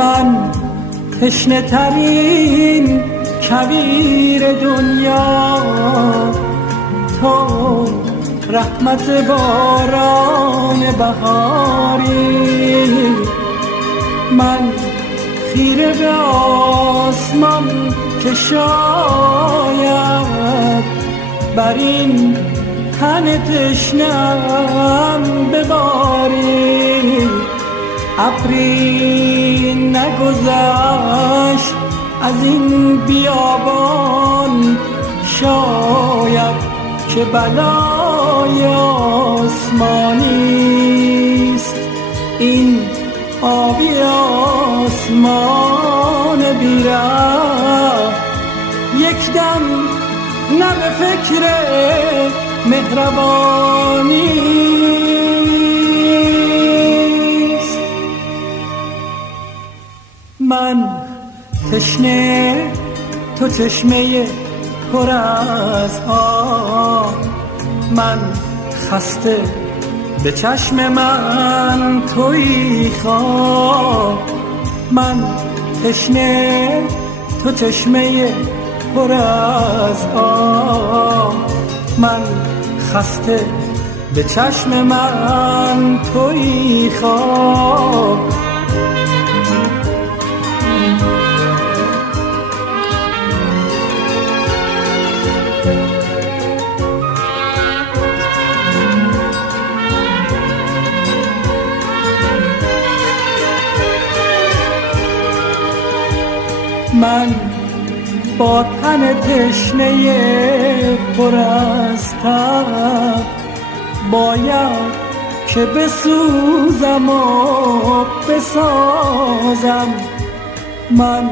من تشنه ترین کویر دنیا، تو رحمت باران بهاری. من خیره به آسمان که شاید بر این تن تشنه‌ام بباری. ابری نگذشت از این بیابان، شاید که بلای آسمانیست. این آبی آسمان بیره یک دم نه به فکر مهربانیست. من تشنه، تو چشمه پر از آب. من خسته، به چشم من تویی خواب. من تشنه، تو چشمه پر از آب. من خسته، به چشم من تویی خواب. من با تن تشنه پر از تب باید که بسوزم و بسازم. من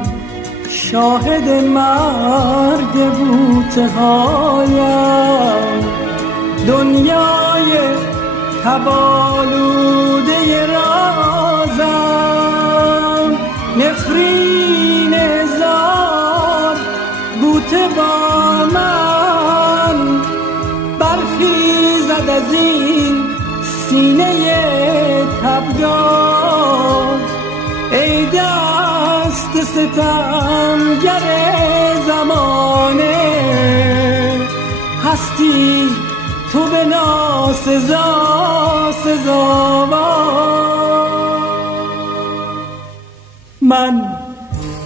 شاهد مرگ بوته هایم، دنیای تبالوده رازم. نفرین هزار بوته با من برخیزد از این سینه تبدار. ای دست ستمگر زمانه، هستی تو به ناسزا سزاوار. من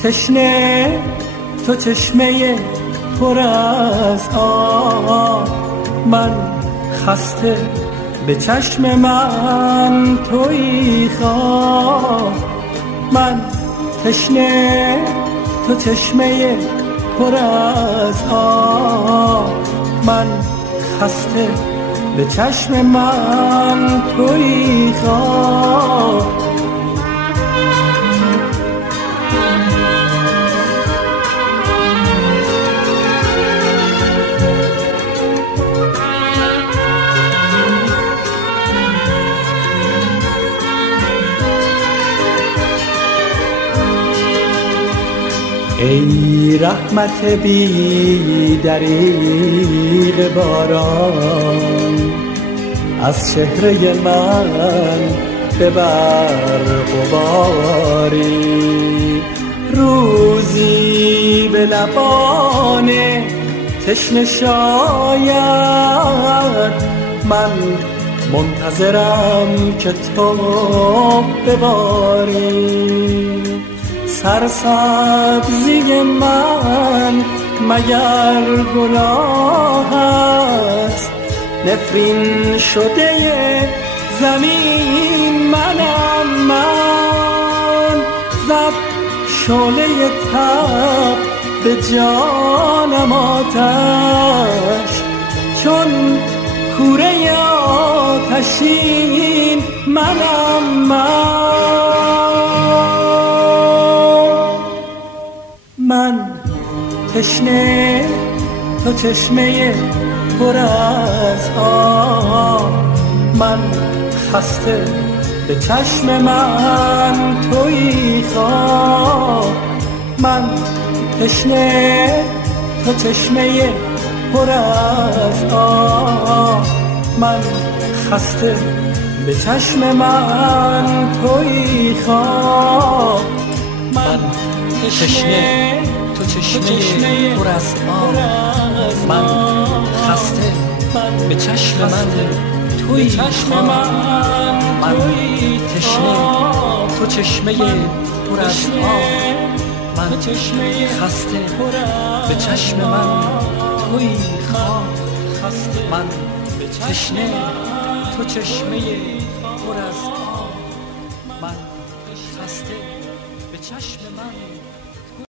تشنه، تو چشمه پر از آب. من خسته، به چشم من تویی خواب. من تشنه، تو چشمه پر از آب. من خسته، به چشم من تویی خواب. ای رحمت بی دریغ باران، از چهره من ببر غباری. روزی به لبان تشنه شاید، من منتظرم که تو بباری. سرسبزی من مگر گناه است؟ نفرین شده زمین منم من. زد شعله تب به جانم آتش، چون کوره آتشین منم من تشنه، تو چشمه پر از آب. من خسته، به چشم من تویی خواب. من تشنه، تو چشمه پر از آب. من خسته، به چشم من تویی خواب. من تشنه تو چشمه پر از آب، من خسته به چشم من توی خواب، من تشنه تو چشمه پر از آب، من خسته به چشم من توی خواب، من تشنه تو چشمه پر از آب، من خسته به چشم